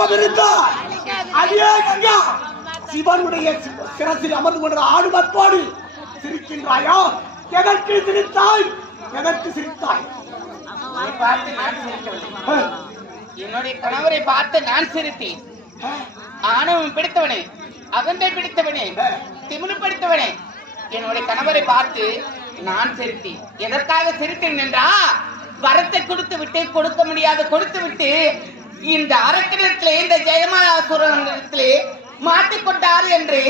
ஆணவம் இருந்தால் அதே கங்கா சிவனுடைய சிரசில் அமர்ந்து கொண்ட ஆடுமத்தோடு சிரிக்கின்றாயா? எதற்கு சிரித்தாய்? எதற்கு சிரித்தாய்? என்னுடைய கணவரை பார்த்து நான் சிரித்தேன். ஆணவம் பிடித்தவனே அகந்தை பிடித்தவனே திமிரு பிடித்தவனே என்னுடைய கணவரை பார்த்து நான் சிரித்தேன். எதற்காக சிரித்தேன் என்றா வரத்தை கொடுத்து விட்டு கொடுக்க முடியாத கொடுத்து விட்டு இந்த அரக்கிடத்திலே இந்த ஜெயமாசுரத்திலே மாட்டிக்கொண்டார் என்று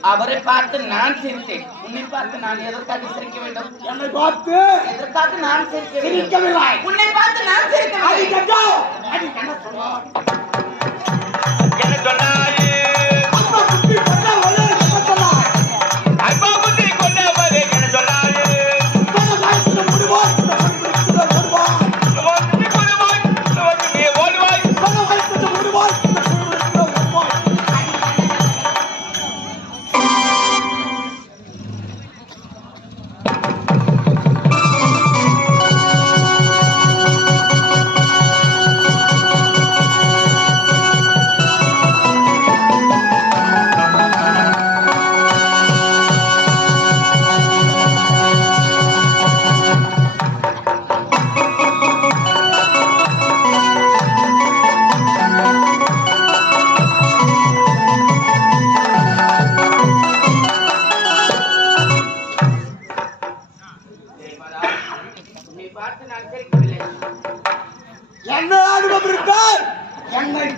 அவரை பார்த்து நான் சிரித்தேன். உன்னை பார்த்து நான் எதற்காக சிரிக்க வேண்டும்? என்னை பார்த்து எதற்காக நான் சிரிக்க சிரிக்கவில்லை. உன்னை பார்த்து நான்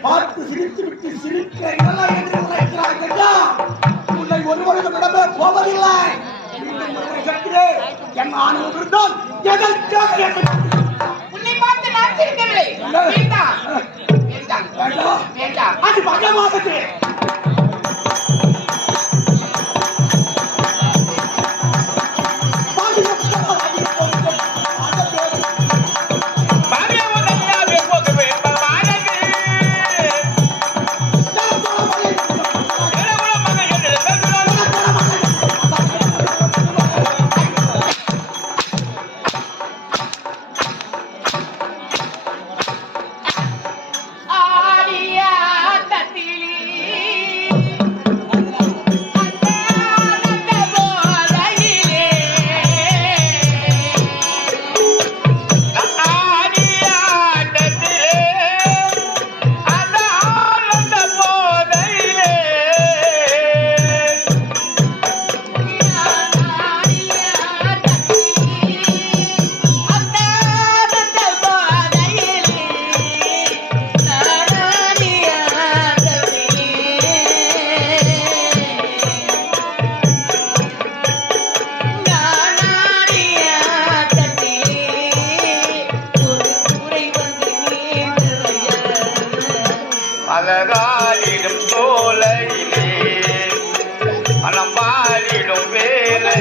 பார்த்து சிரித்து விட்டு சிரிக்க இயலாது என்று நினைக்கிறாய் கங்கா உன்னை ஒருவரிடம் இடமே போவதில்லை. மீண்டும் ஒருவரை கேட்கிறேன் என் ஆணவம் இருந்தால் எதற்காக உன்னை பார்த்து நான் சிரிக்கவில்லை. வேண்டாம். வேண்டாம். வேண்டாம். வேண்டாம். அது பகவானது அழகாலிடும் தோலையிலே மனம் வேலை.